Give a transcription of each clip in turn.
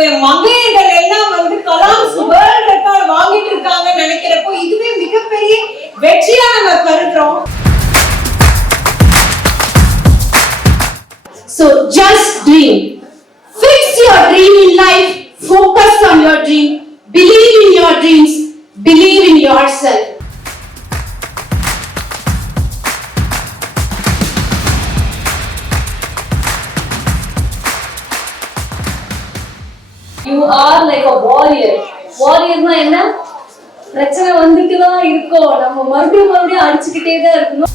இப்ப மகளிர்கள் எல்லாம் வந்து கலாம்ஸ் வேர்ல்ட் ரெக்கார்ட் வாங்கிட்டு இருக்காங்கன்னு நினைக்கிறப்போ இதுவே மிகப்பெரிய வெற்றியா நம்ம கருதுறோம். So just dream. Fix your dream in life. Focus on your dream. Believe in your dreams. Believe in yourself. You are like a warrior. Warrior na enna? பிரச்சனை வந்துட்டு தான் இருக்கும். நம்ம மறுபடியும் அடிச்சுக்கிட்டே தான் இருக்கணும்.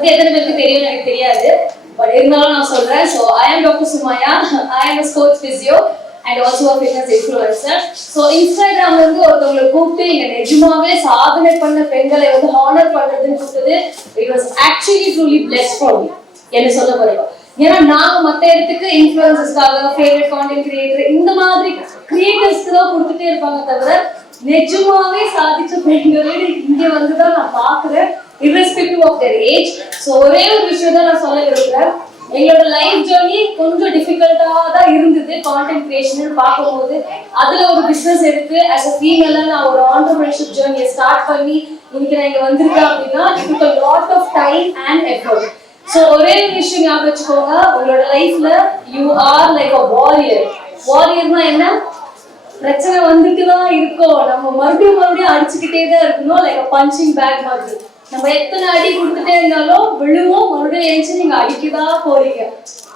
பத்தி எத்தனை பேருக்கு தெரியும் எனக்கு தெரியாது, பட் இருந்தாலும் நான் சொல்றேன். ஸோ ஐ ஆம் டாக்டர் சுமையா, ஐ ஆம் sports physio and also a fitness influencer. So இன்ஸ்டாகிராம்ல இருந்து ஒருத்தவங்களை கூப்பிட்டு இங்க நிஜமாவே சாதனை பண்ண பெண்களை வந்து ஹானர் பண்றதுன்னு கூப்பிட்டது, it was actually truly blessed for me என்ன சொல்ல போறோம். ஏன்னா நாங்க மத்த இடத்துக்கு இன்ஃபுளுசர்ஸ்க்காக, ஃபேவரட் கான்டென்ட் கிரியேட்டர் இந்த மாதிரி கிரியேட்டர்ஸ்க்கு தான் கொடுத்துட்டே இருப்பாங்க தவிர நிஜமாவே சாதிச்ச பெண்களே இங்க வந்துதான் நான் பாக்குறேன், irrespective of their age. So ஒரே ஒரு விஷயம் தான் நான் சொல்ல விரும்புறேன். எங்களோட லைஃப் ஜேர்னி கொஞ்சம் டிஃபிகல்ட்டா தான் இருந்தது கான்டென்ட் கிரியேஷன் பார்க்கும்போது. அதுல ஒரு பிசினஸ் எடுத்து as a female நான் ஒரு entrepreneurship ஜேர்னியை ஸ்டார்ட் பண்ணி இன்னைக்கு நான் இங்க வந்திருக்கேன் அப்படின்னா it took a lot of time and effort. So ஒரே விஷயம் ஞாபகம் வச்சுக்கோங்க, உங்களோட லைஃப்ல you are like a warrior. வாரியர்னா என்ன? பிரச்சனை வந்துட்டு தான் இருக்கும், நம்ம மறுபடியும் அடிச்சுக்கிட்டே தான் இருக்கணும். லைக் பஞ்சிங் பேக் மாதிரி நம்ம எத்தனை அடி கொடுத்துட்டே இருந்தாலும் விழுவோம், மறுபடியும் எழுந்து நீங்க அடிக்கதான் போறீங்க.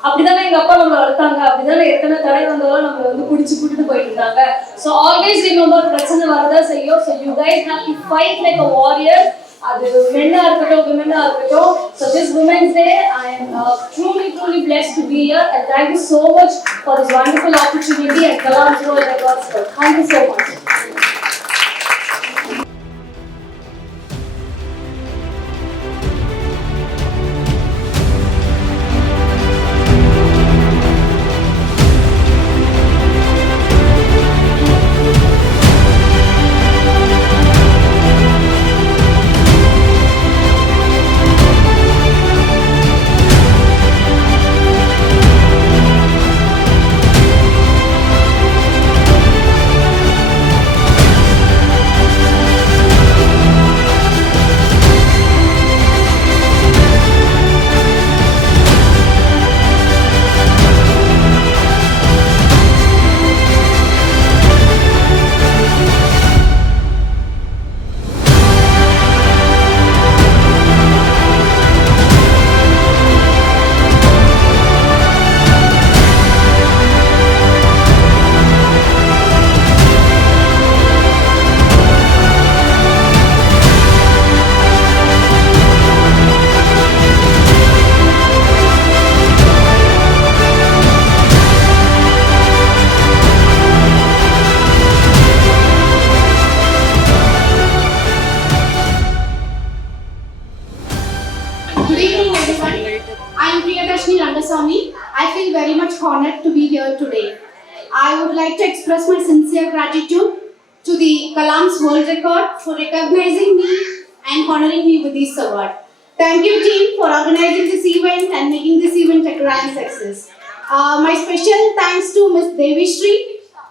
அப்படிதானே எங்க அப்பா நம்மளை வளர்த்தாங்க, அப்படிதானே எத்தனை தடை வந்தாலும் நம்மளை வந்து பிடிச்சு கூட்டிட்டு போயிட்டு இருந்தாங்க. ஸோ ஆல்வேஸ் ரிமெம்பர், பிரச்சனை வரதான் செய்யும். So you guys have to fight like a warrior. அது மென்னா இருக்கட்டும், விமென்னா இருக்கட்டும். So this women's day I am truly blessed to be here, and thank you so much for this wonderful opportunity at Kalam's World Records. Thank you so much. Good evening, everyone. I am Priyadarshini Rangasamy. I feel very much honored to be here today. I would like to express my sincere gratitude to the Kalam's World Record for recognizing me and honoring me with this award. Thank you, team, for organizing this event and making this event a grand success. My special thanks to Ms. Devi Shri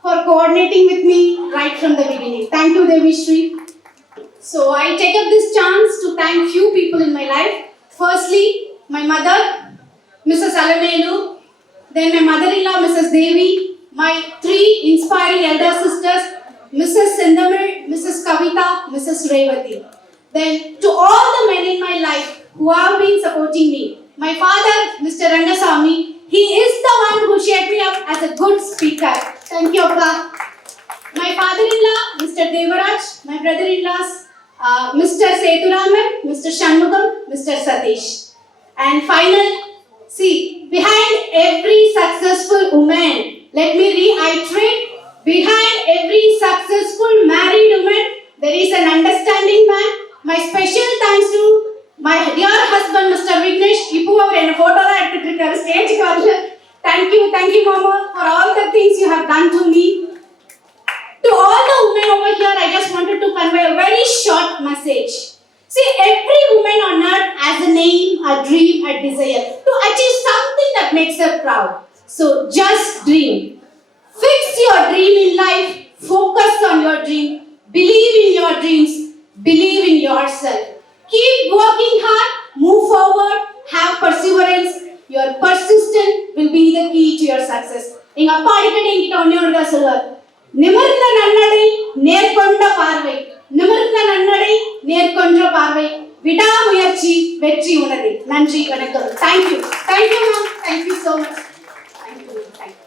for coordinating with me right from the beginning. Thank you, Devi Shri. So I take up this chance to thank few people in my life. Firstly, my mother, Mrs. Alamelu, then my mother-in-law, Mrs. Devi, my three inspiring elder sisters, Mrs. Sindhamir, Mrs. Kavita, Mrs. Revati. Then to all the men in my life who have been supporting me. My father, Mr. Rangasamy, he is the one who shaped me up as a good speaker. Thank you, Appa. My father-in-law, Mr. Devaraj, my brother-in-laws, Mr. Seturaman, Mr. Shanmugam, Mr. Satish. And final, see, behind every successful woman, let me reiterate, behind every successful married woman, there is an understanding man. My special thanks to my dear husband, Mr. Vignesh. Ipu avaru enna photo la edutittirukkaru stage ku varala. Thank you mama for all the things you have done to me. To all the women over here, I just wanted to convey a very short message. See, every woman on earth has a name, a dream, a desire to achieve something that makes her proud. So just dream. Fix your dream in life. Focus on your dream. Believe in your dreams. Believe in yourself. Keep working hard. Move forward. Have perseverance. Your persistence will be the key to your success. எங்க அப்பா அடிக்கடி என்கிட்ட ஒன்னே சொல்லுவார், நிமிர்ந்த நன்னடை நேர்கொண்ட பார்வை, நிமிர்ந்த நன்னடை நேர்கொண்ட பார்வை, விடாமுயற்சி வெற்றி உனது. நன்றி, வணக்கம். Thank you ma'am, thank you so much. Thank you.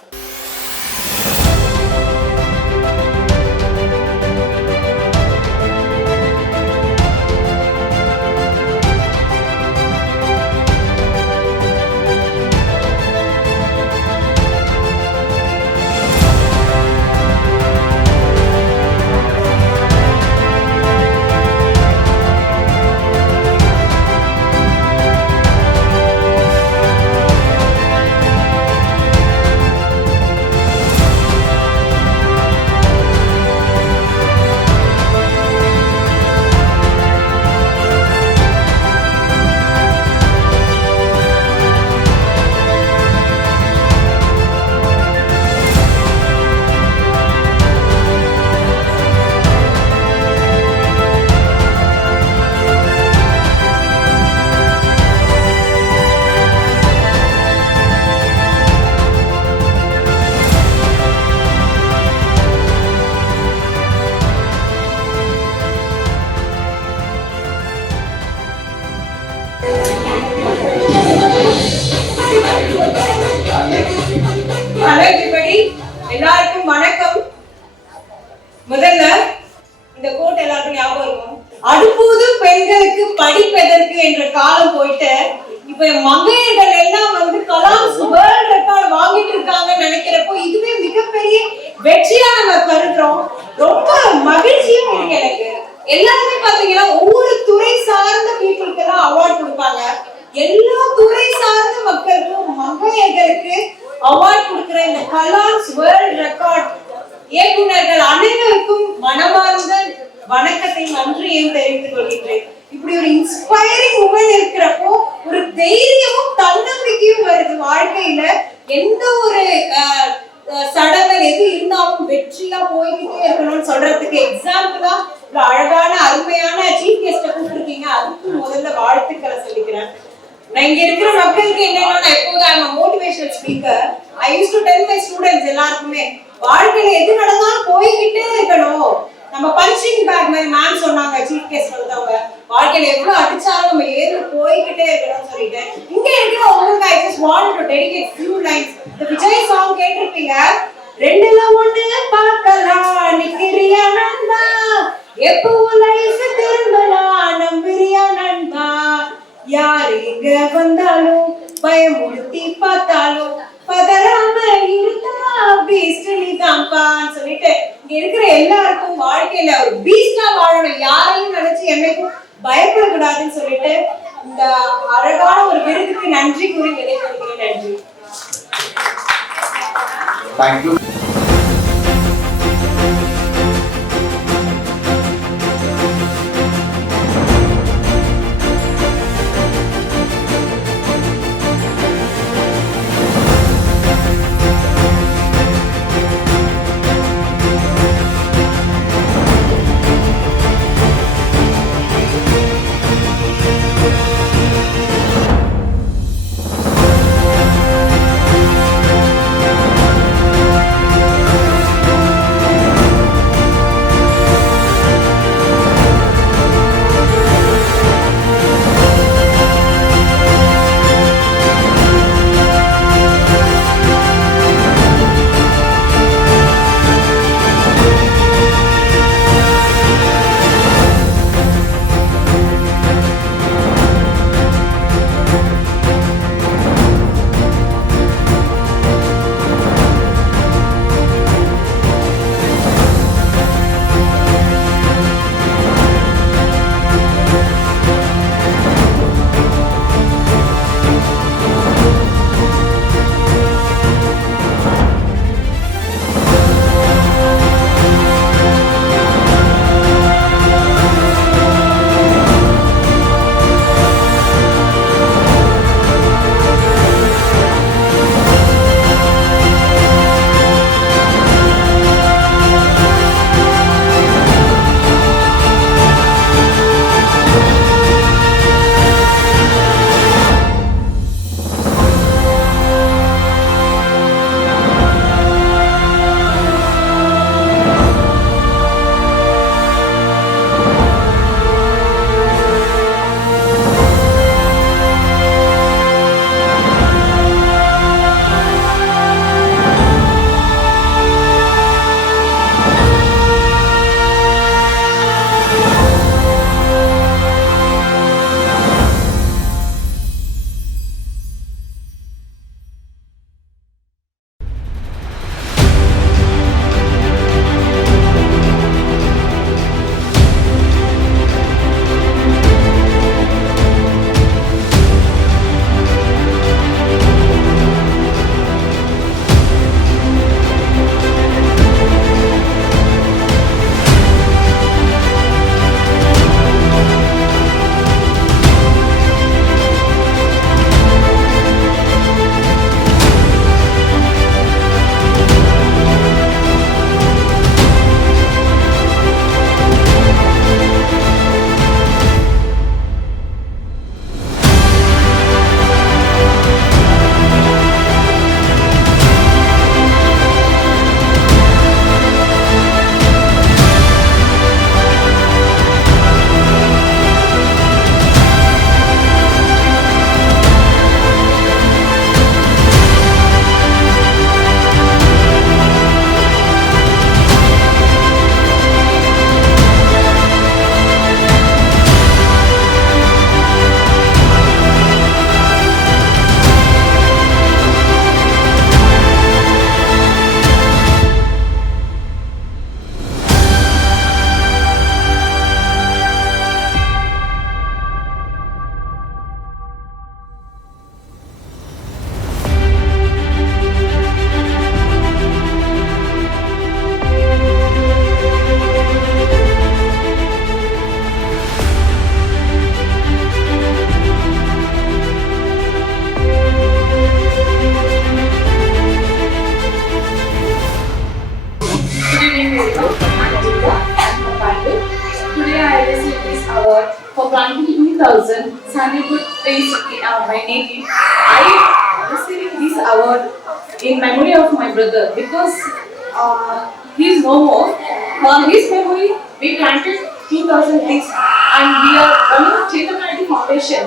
Hello everybody, எல்லாருக்கும் வணக்கம். முதல்ல இந்த கோட் எல்லாருக்கும் ஞாபகம் இருக்கும். அடுப்பூது பெண்களுக்கு படிப்பதற்கு என்ற காலம் போயிட்டு இப்ப மங்கையர்கள் எல்லாம் வந்து கலாம்ஸ் வேர்ல்ட் ரெக்கார்ட் வாங்கிட்டு இருக்காங்கன்னு நினைக்கிறப்போ இதுவே மிகப்பெரிய வெற்றியா நம்ம கருதுறோம். ரொம்ப மகிழ்ச்சியும் இருக்கு எனக்கு. எல்லாருமே பாத்தீங்கன்னா ஒவ்வொரு துறை சார்ந்த பீப்புளுக்கு எல்லாம் அவார்ட் கொடுப்பாங்க. எல்லா துறை சார்ந்த மக்களுக்கும் மங்கையர்களுக்கு அவார்ட் கொடுக்கிற இந்த கலாம்ஸ் வேர்ல்ட் ரெக்கார்ட் இயக்குநர்கள் அனைவருக்கும் மனமார்ந்த வணக்கத்தையும் நன்றியையும் தெரிவித்துக் கொள்கிறேன். இப்படி ஒரு இன்ஸ்பைரிங் உமன் இருக்கிறப்போ ஒரு தைரியமும் தன்னம்பிக்கையும் வருது. வாழ்க்கையில எந்த ஒரு சடங்கு எது இருந்தாலும் வெற்றியா போய்கிட்டே இருக்கணும்னு சொல்றதுக்கு எக்ஸாம்பிளா ஒரு அழகான அருமையான சீஃப் கெஸ்ட கூப்பிட்டுருக்கீங்க. அதுக்கு முதல்ல வாழ்த்துக்களை சொல்லிக்கிறேன். நான் இங்க இருக்கிற மக்களுக்கு என்னன்னா, நான் எப்போதும் motivational speaker. I use to tell my students எல்லாருக்குமே வாழ்க்கையில எது நடந்தாலும் போய்கிட்டே இருக்கணும். நம்ம பஞ்சிங் பேக் மாதிரி மேம் சொன்னாங்க சீஃப் கெஸ்ட் வந்தவங்க, வாழ்க்கையில எவ்வளவு அடிச்சாலும் நம்ம ஏறி போய்கிட்டே இருக்கணும்னு சொல்லிட்டு இங்க இருக்கிற உங்களுக்கு I just want to dedicate few lines. இந்த விஜய் சாங் கேட்டிருப்பீங்க. ரெண்டுல ஒண்ணு பார்க்கலாம் நிக்கிறியா நண்பா, எப்போ லைஃப் திரும்பலாம் நம்புறியா நண்பா, யாரு இங்க வந்தாலும் பயமுறுத்தி பார்த்தாலும் பதறாம இருந்தா பீஸ்ட் நீ தான்பான்னு சொல்லிட்டு இங்க இருக்கிற எல்லாருக்கும் வாழ்க்கையில ஒரு பீஸ்டா வாழணும், யாரையும் நினைச்சு என்னைக்கும் பயப்படக்கூடாதுன்னு சொல்லிட்டு இந்த அழகான ஒரு விருதுக்கு நன்றி கூறி விடைபெறுகிறேன். நன்றி. Thank you. 2000, Sandywood place my native. I receiving this award in memory of my brother because he is no more. For his memory, we planted 2,000 trees and we are running Chetanati Foundation.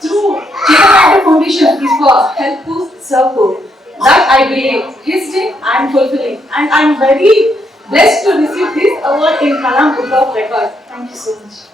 Through Chetanati Foundation is for help to serve poor. That I believe his day I am fulfilling and I am very blessed to receive this award in Kalam Book of Record. Thank you so much.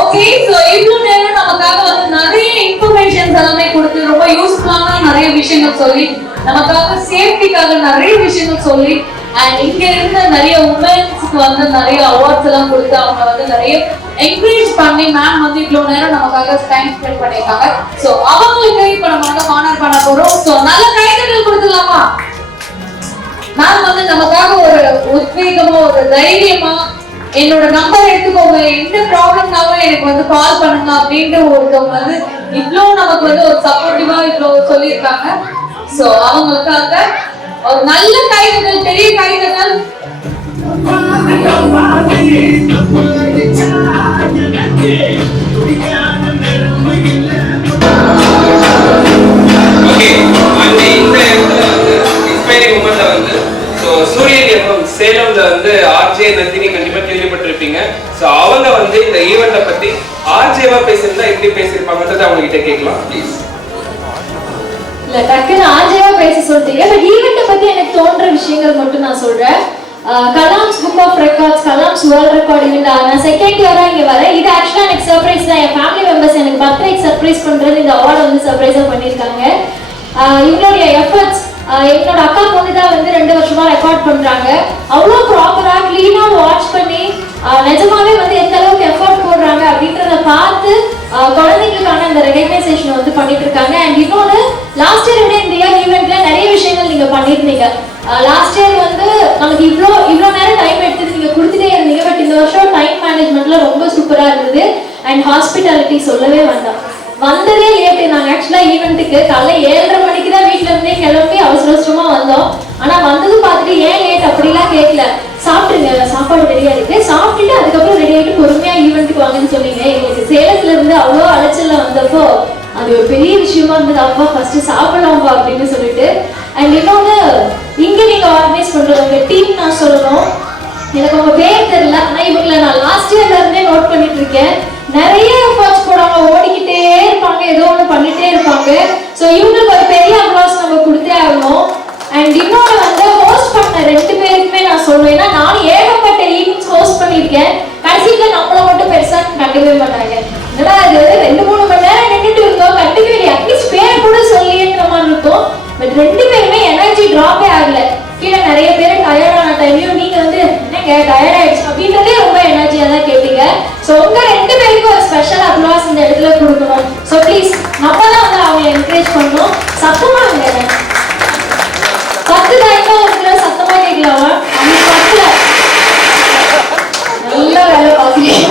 Okay so இவ்வளவு நேரம் நமக்காக வந்து நிறைய informations எல்லாமே கொடுத்து ரொம்ப யூஸ்ஃபுல்லான நிறைய விஷயங்கள் சொல்லி நமக்காக சேஃப்டிக்காக நிறைய விஷயங்கள் சொல்லி அண்ட் இங்க இருந்த நிறைய உமன்ஸ்க்கு வந்து நிறைய அவார்ட்ஸ் எல்லாம் கொடுத்து அவங்க வந்து நிறைய என்கரேஜ் பண்ணி மேம் வந்து இவ்வளவு நேரம் நமக்காக டைம் ஸ்பெண்ட் பண்ணிருக்காங்க சோ அவங்களுக்கு இப்ப நம்ம வந்து ஹானர் பண்ண போறோம் சோ நல்ல கைதட்டல் கொடுத்துடலாமா மேம் வந்து நமக்காக ஒரு உத்வேகமா ஒரு தைரியமா என்னோட நம்பர் எடுத்துக்கோங்க எந்த ப்ராப்ளம்னாலும் எனக்கு வந்து கால் பண்ணுங்க அப்படின்ற ஒருத்தவங்க வந்து இவ்வளோ நமக்கு வந்து ஒரு சப்போர்ட்டிவா இவ்வளோ சொல்லியிருக்காங்க சோ அவங்களுக்காக ஒரு நல்ல கைதட்டல் பெரிய கைதட்டல் சூரியன் எஃப்எம் சேலம்ல வந்து ஆர்ஜே நந்தினி கண்டிப்பா கேள்விப்பட்டிருப்பீங்க சோ அவங்க வந்து இந்த ஈவெண்ட்டை பத்தி ஆர்ஜேவா பேசியிருந்தா எப்படி பேசியிருப்பாங்கன்றத அவங்க கிட்ட கேட்கலாம் ப்ளீஸ் இல்ல டக்குன்னு ஆர்ஜேவா பேச சொல்றீங்க பட் ஈவெண்ட்டை பத்தி எனக்கு தோன்ற விஷயங்கள் மட்டும் நான் சொல்றேன் Kalam's book of records Kalam's world record event நான் செகண்ட் இயரா இங்க வரேன் இது ஆக்சுவலா எனக்கு சர்ப்ரைஸ் தான் என் ஃபேமிலி மெம்பர்ஸ் எனக்கு பர்த்டேக்கு சர்ப்ரைஸ் பண்றது இந்த அவார்டு வந்து சர்ப்ரைஸா பண்ணிருக்காங்க இவங்களுடைய எஃபர்ட்ஸ் என்னோட அக்கா பொண்ணு தான் வந்து 2 வருஷமா ரெக்கார்ட் பண்றாங்க அவ்வளோ ப்ராப்பரா கிளீனா வாட்ச் பண்ணி நிஜமாவே வந்து எந்த அளவுக்கு எஃபர்ட் போடுறாங்க அப்படின்றத பார்த்து குழந்தைங்களுக்கான அந்த ரெகக்னைசேஷன் வந்து பண்ணிட்டு இருக்காங்க. அண்ட் இன்னொன்று லாஸ்ட் இயர் விட இந்த இயர் ஈவெண்ட்ல நிறைய விஷயங்கள் நீங்க பண்ணிருந்தீங்க. லாஸ்ட் இயர் வந்து நமக்கு இவ்வளோ நேரம் டைம் எடுத்து நீங்க கொடுத்துட்டே இருந்தீங்க. பட் இந்த வருஷம் டைம் மேனேஜ்மெண்ட்ல ரொம்ப சூப்பரா இருந்தது. அண்ட் ஹாஸ்பிட்டாலிட்டி சொல்லவே வேண்டாம். வந்ததே லேட்டு. நாங்கள் ஆக்சுவலாக ஈவெண்ட்டுக்கு காலைல 7:30 மணிக்கு தான் வீட்டில் இருந்தே கிளம்பி அவசரமா வந்தோம். ஆனால் வந்தது பார்த்துட்டு ஏன் லேட் அப்படிலாம் கேட்கல. சாப்பிட்டுங்க, சாப்பாடு ரெடியாக இருக்கு, சாப்பிட்டுட்டு அதுக்கப்புறம் ரெடி ஆகிட்டு பொறுமையாக ஈவெண்ட்டுக்கு வாங்கன்னு சொன்னீங்க. எங்களுக்கு சேலத்துல இருந்து அவ்வளோ அலைச்சல்ல வந்தப்போ அது ஒரு பெரிய விஷயமா இருந்தது. அப்பா ஃபர்ஸ்ட் சாப்பிடலாம்பா அப்படின்னு சொல்லிட்டு. அண்ட் இன்னொன்று இங்கே நீங்கள் ஆர்கனைஸ் பண்ணுறது உங்கள் டீம் நான் சொல்லணும். எனக்கு உங்க பேர் தெரியல, ஆனா இவங்களை நான் லாஸ்ட் இயர்ல இருந்தே நோட் பண்ணிட்டு இருக்கேன். நிறைய எஃபர்ட்ஸ் போடாம ஓடிக்கிட்டே இருப்பாங்க, ஏதோ ஒன்று பண்ணிட்டே இருப்பாங்க. ஸோ இவங்களுக்கு ஒரு பெரிய அப்ளாஸ் நம்ம கொடுத்தே ஆகணும். அண்ட் இன்னொன்று வந்து ஹோஸ்ட் பண்ண 2 பேருக்குமே நான் சொல்லுவேன். ஏன்னா நானும் ஏகப்பட்ட ஈவெண்ட்ஸ் ஹோஸ்ட் பண்ணியிருக்கேன். கடைசியில் நம்மளை மட்டும் பெருசாக கண்டுக்கவே மாட்டாங்க. ஏன்னா அது 2-3 மணி நேரம் நின்றுட்டு இருந்தோம், கண்டுக்கவே இல்லை. அட்லீஸ்ட் பேர் கூட சொல்லின்ற மாதிரி இருக்கும். பட் 2 பேருமே எனர்ஜி ட்ராப்பே ஆகல. கீழே நிறைய பேர் டயர்டான டைம்லையும் நீங்க வந்து என்னங்க டயர்ட் ஆயிடுச்சு அப்படின்றதே ரொம்ப எனர்ஜியா தான் கேட்டீங்க. ஸோ உங்க 2 பேருக்கும் ஒரு ஸ்பெஷல் அப்ளாஸ் இந்த இடத்துல கொடுக்கணும். ஸோ ப்ளீஸ் நம்ம தான் வந்து அவங்க என்கரேஜ் பண்ணணும். சத்தமா இருங்க. 10 டைம்ல ஒரு தடவை சத்தமா கேட்கலாமா? அவங்க 10ல நல்லா வேலை பார்க்குறீங்க.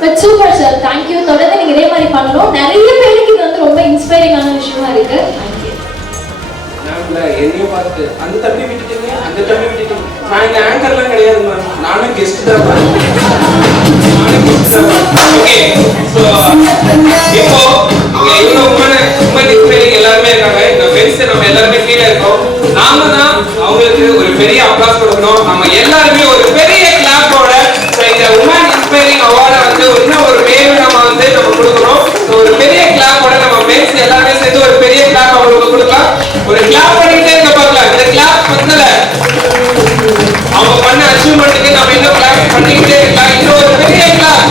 But super sir, thank you. தொடர்ந்து நீங்க இதே மாதிரி பண்ணணும். நிறைய பேருக்கு இது வந்து ரொம்ப இன்ஸ்பைரிங்கான விஷயமா இருக்கு. என்னையும் பார்த்து அந்த தம்பி விட்டுட்டீங்க, அந்த தம்பி விட்டுட்டீங்க. நான் இந்த ஆங்கர்லாம் கிடையாது மேம், நானும் கெஸ்ட் தான். ஓகே, ஸோ இப்போ இவ்வளோ உமன் இன்ஸ்பைரிங் எல்லாருமே இருக்காங்க. இந்த ஃப்ரெண்ட்ஸ் நம்ம எல்லாருமே கீழே இருக்கோம். நாம தான் அவங்களுக்கு ஒரு பெரிய அப்ளாஸ் கொடுக்கணும். நம்ம எல்லாருமே ஒரு பெரிய கிளாப்போட இந்த உமன் இன்ஸ்பைரிங் அவார்டை வந்து இன்னும் ஒரு பேரு நம்ம கொடுக்கணும். ஒரு பெரிய கிளாப்போட நம்ம ஃப்ரெண்ட்ஸ் எல்லாருமே சேர்ந்து ஒரு பெரிய கிளாப் அவங்களுக்கு கொடுக்கலாம். ஒரு கிளாப் பண்ணிட்டே இருக்க பார்க்கலாம். இந்த கிளாப் பத்தல, அவங்க பண்ண அச்சீவ்மெண்ட்டுக்கு நம்ம இன்னும் கிளாப் பண்ணிக்கிட்டே இருக்கலாம். இன்னும் ஒரு பெரிய clap.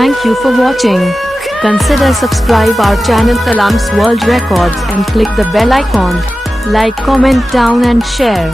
Thank you for watching. Consider subscribe our channel Kalam's World Records and click the bell icon. Like, comment down and share.